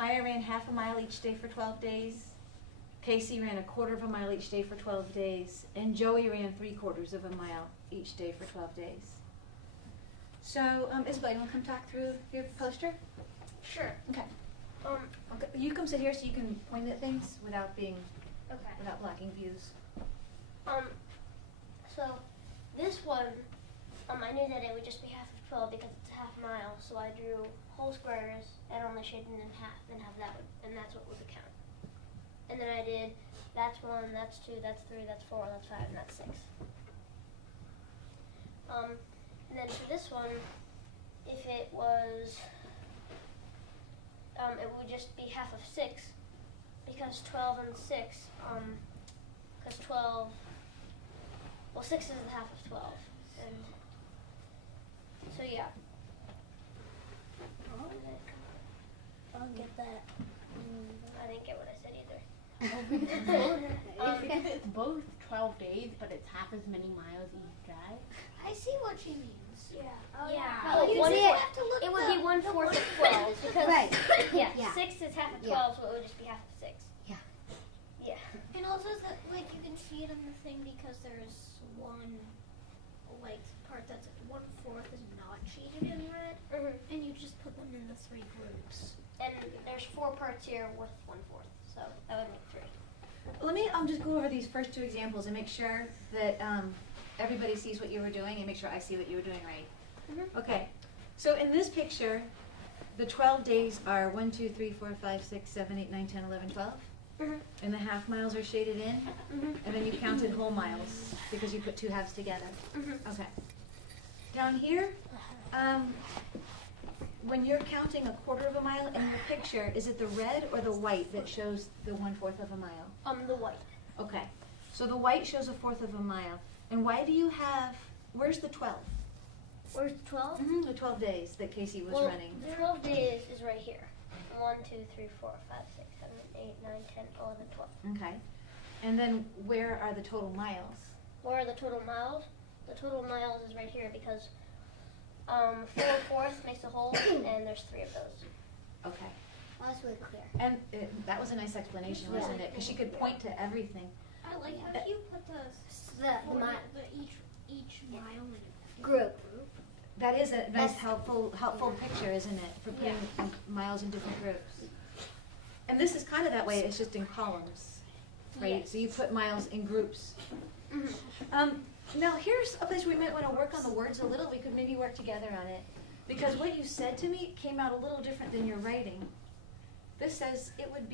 Maya ran half a mile each day for 12 days. Casey ran a quarter of a mile each day for 12 days. And Joey ran 3/4 of a mile each day for 12 days. So, Isabel, you want to come talk through your poster? Sure. Okay. Okay. You come sit here so you can point at things without being, Okay. without blocking views. So this one, I knew that it would just be half of 12 because it's a half mile. So I drew whole squares and only shaded in half, and that's what would count. And then I did, that's 1, that's 2, that's 3, that's 4, that's 5, and that's 6. And then for this one, if it was, it would just be half of 6, because 12 and 6, because 12, well 6 is the half of 12, and so yeah. I'll get that. I didn't get what I said either. Because it's both 12 days, but it's half as many miles each drive. I see what she means. Yeah. Oh, Yeah. Oh, You have to look it would be 1/4 of 12 because Right. yeah, Yeah. 6 is half of Yeah. 12, so it would just be half of 6. Yeah. Yeah. And also, that like you can see it on the thing because there's one like part that's 1/4 is not shaded in red, and you just put them in the 3 groups. And there's 4 parts here with 1/4, so that would make 3. Let me just go over these first 2 examples and make sure that everybody sees what you were doing and make sure I see what you were doing right. Okay, so in this picture, the 12 days are 1, 2, 3, 4, 5, 6, 7, 8, 9, 10, 11, 12. And the half miles are shaded in. And then you counted whole miles because you put 2 halves together. Okay. Down here, when you're counting a quarter of a mile in your picture, is it the red or the white that shows the 1/4 of a mile? The white. Okay. So the white shows 1/4 of a mile. And why do you have, where's the 12? Where's the 12? The 12 days that Casey was running. The 12 days is right here. 1, 2, 3, 4, 5, 6, 7, 8, 9, 10, 11, 12. Okay. And then where are the total miles? Where are the total miles? The total miles is right here because 4/4 makes a whole, and there's 3 of those. Okay. Well, that's really clear. And that was a nice explanation, wasn't it? Because she could point to everything. I like how you put the each mile in a Group. That is a nice, helpful picture, isn't it? For putting miles in different groups. And this is kind of that way, it's just in columns, right? Yes. So you put miles in groups. Now here's a place where we might want to work on the words a little. We could maybe work together on it. Because what you said to me came out a little different than your writing. This says it would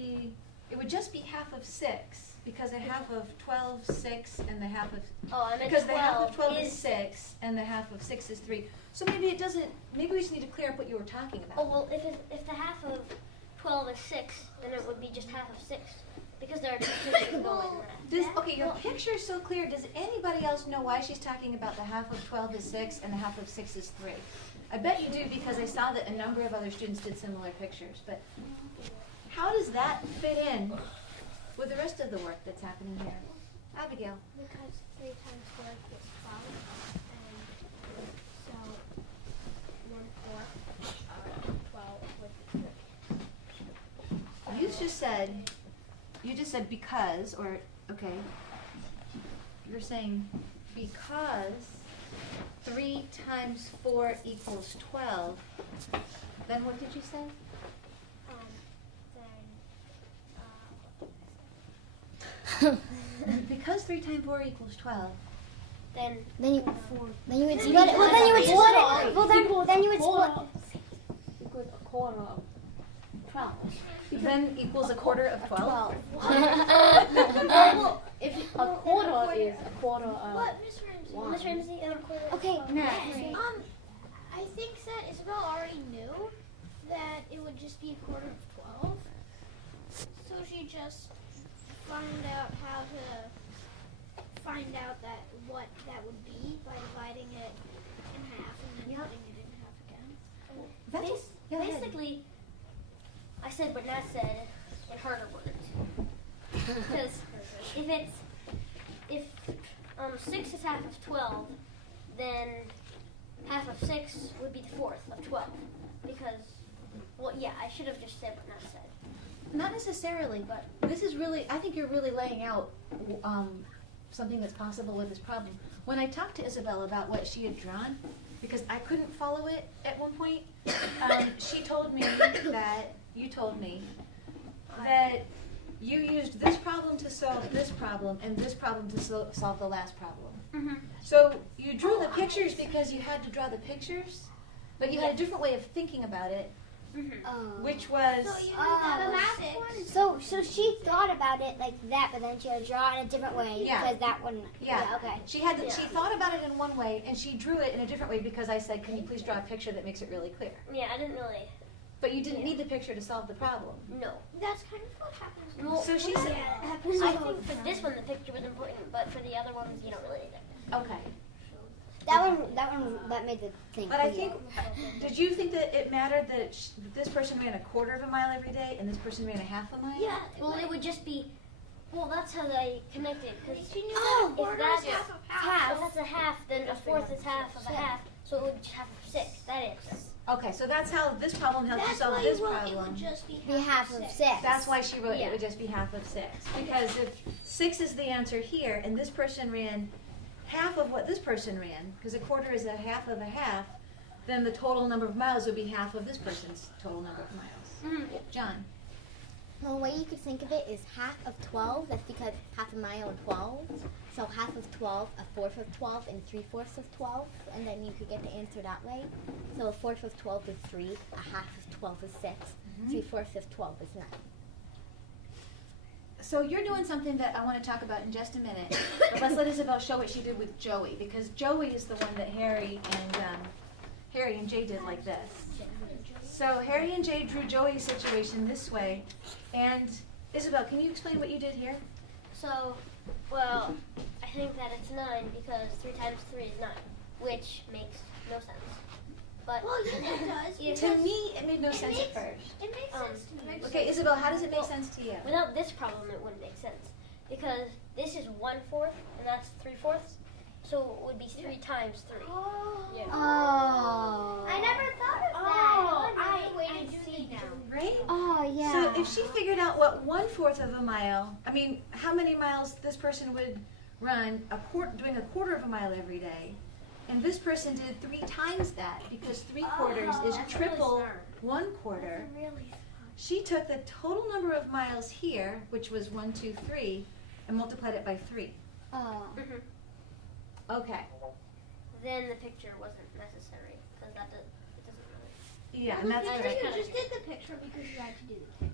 just be half of 6, because a half of 12, 6, and the half of, I meant because the half of 12 is is 6, and the half of 6 is 3. So maybe it doesn't, maybe we just need to clear up what you were talking about. Oh, well, if the half of 12 is 6, then it would be just half of 6. Because there are 2 things going in that. Okay, your picture is so clear. Does anybody else know why she's talking about the half of 12 is 6 and the half of 6 is 3? I bet you do, because I saw that a number of other students did similar pictures. But how does that fit in with the rest of the work that's happening here? Abigail. Because 3 times 4 is 12, and so 1/4 12 would be 3. You just said because, or, okay, you're saying because 3 times 4 equals 12. Then what did you say? Because 3 times 4 equals 12. Then you would split it. Equals a quarter of 12. Then equals a quarter of 12? If a quarter is a quarter of What, Miss Ramsey? 1. Miss Ramsey, Okay, I think that Isabel already knew that it would just be a quarter of 12. So she just found out how to find out what that would be by dividing it in half and then putting it in half again. Basically, I said what Nat said in harder words. Because if 6 is half of 12, then half of 6 would be the 4th of 12. Because, well, yeah, I should have just said what Nat said. not necessarily, but this is really, I think you're really laying out something that's possible with this problem. When I talked to Isabel about what she had drawn, because I couldn't follow it at one point, she told me that, you told me, that you used this problem to solve this problem and this problem to solve the last problem. Mm-hmm. So you drew the pictures because you had to draw the pictures, but you had a different way of thinking about it, which was... So you know that six. So she thought about it like that, but then she had to draw in a different way Yeah. because that one. Yeah. Okay. She had she thought about it in one way, and she drew it in a different way because I said, can you please draw a picture that makes it really clear? Yeah, I didn't really. But you didn't need the picture to solve the problem. No. That's kind of what happens. Well, So she said, I think for this one the picture was important, but for the other ones you don't really need it. okay. That made the thing. But I clear. think, did you think that it mattered that this person ran a quarter of a mile every day and this person ran a half a mile? Yeah. Well, it would just be. Well, that's how they connected. Because She knew Oh, that a quarter that's is half of half, half. if that's a half, then a fourth is half of a half, so it would just have 6. That answer. Okay, so that's how this problem helps you That's solve why this you wrote it problem. would just be Be half of 6. That's why she wrote Yeah. it would just be half of 6. Because if 6 is the answer here, and this person ran half of what this person ran, because a quarter is a half of a half, then the total number of miles would be half of this person's total number of miles. John? Well, the way you could think of it is half of 12. That's because half a mile is 12. So half of 12, a fourth of 12, and 3/4 of 12. And then you could get the answer that way. So a fourth of 12 is 3. A half of 12 is 6. 3/4 of 12 is 9. So you're doing something that I want to talk about in just a minute. But let's let Isabel show what she did with Joey, because Joey is the one that Harry and Jay did like this. So Harry and Jay drew Joey's situation this way. And Isabel, can you explain what you did here? So, well, I think that it's 9 because 3 times 3 is 9, which makes no sense. But Well, yeah, it does. Yeah, To me, it made no sense makes- at first. It makes sense to me. Okay, Isabel, how does it make sense to you? without this problem, it wouldn't make sense because this is 1/4 and that's 3/4, so it would be 3 times 3. Yeah. Oh. I never thought of Oh, that. I see now. Right? Oh, yeah. So if she figured out what 1/4 of a mile, I mean, how many miles this person would run doing a quarter of a mile every day, and this person did 3 times that because 3/4 is triple 1/4. Really? She took the total number of miles here, which was 1, 2, 3, and multiplied it by 3. Oh. Okay. Then the picture wasn't necessary because it doesn't really. Yeah, and that's I right. just You kinda- just did the picture because you had to do the